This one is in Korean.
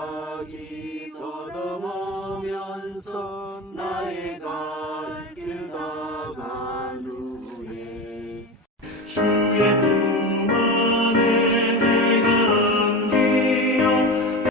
골짜기 더듬으면서 나의 갈길 다간 후에 주의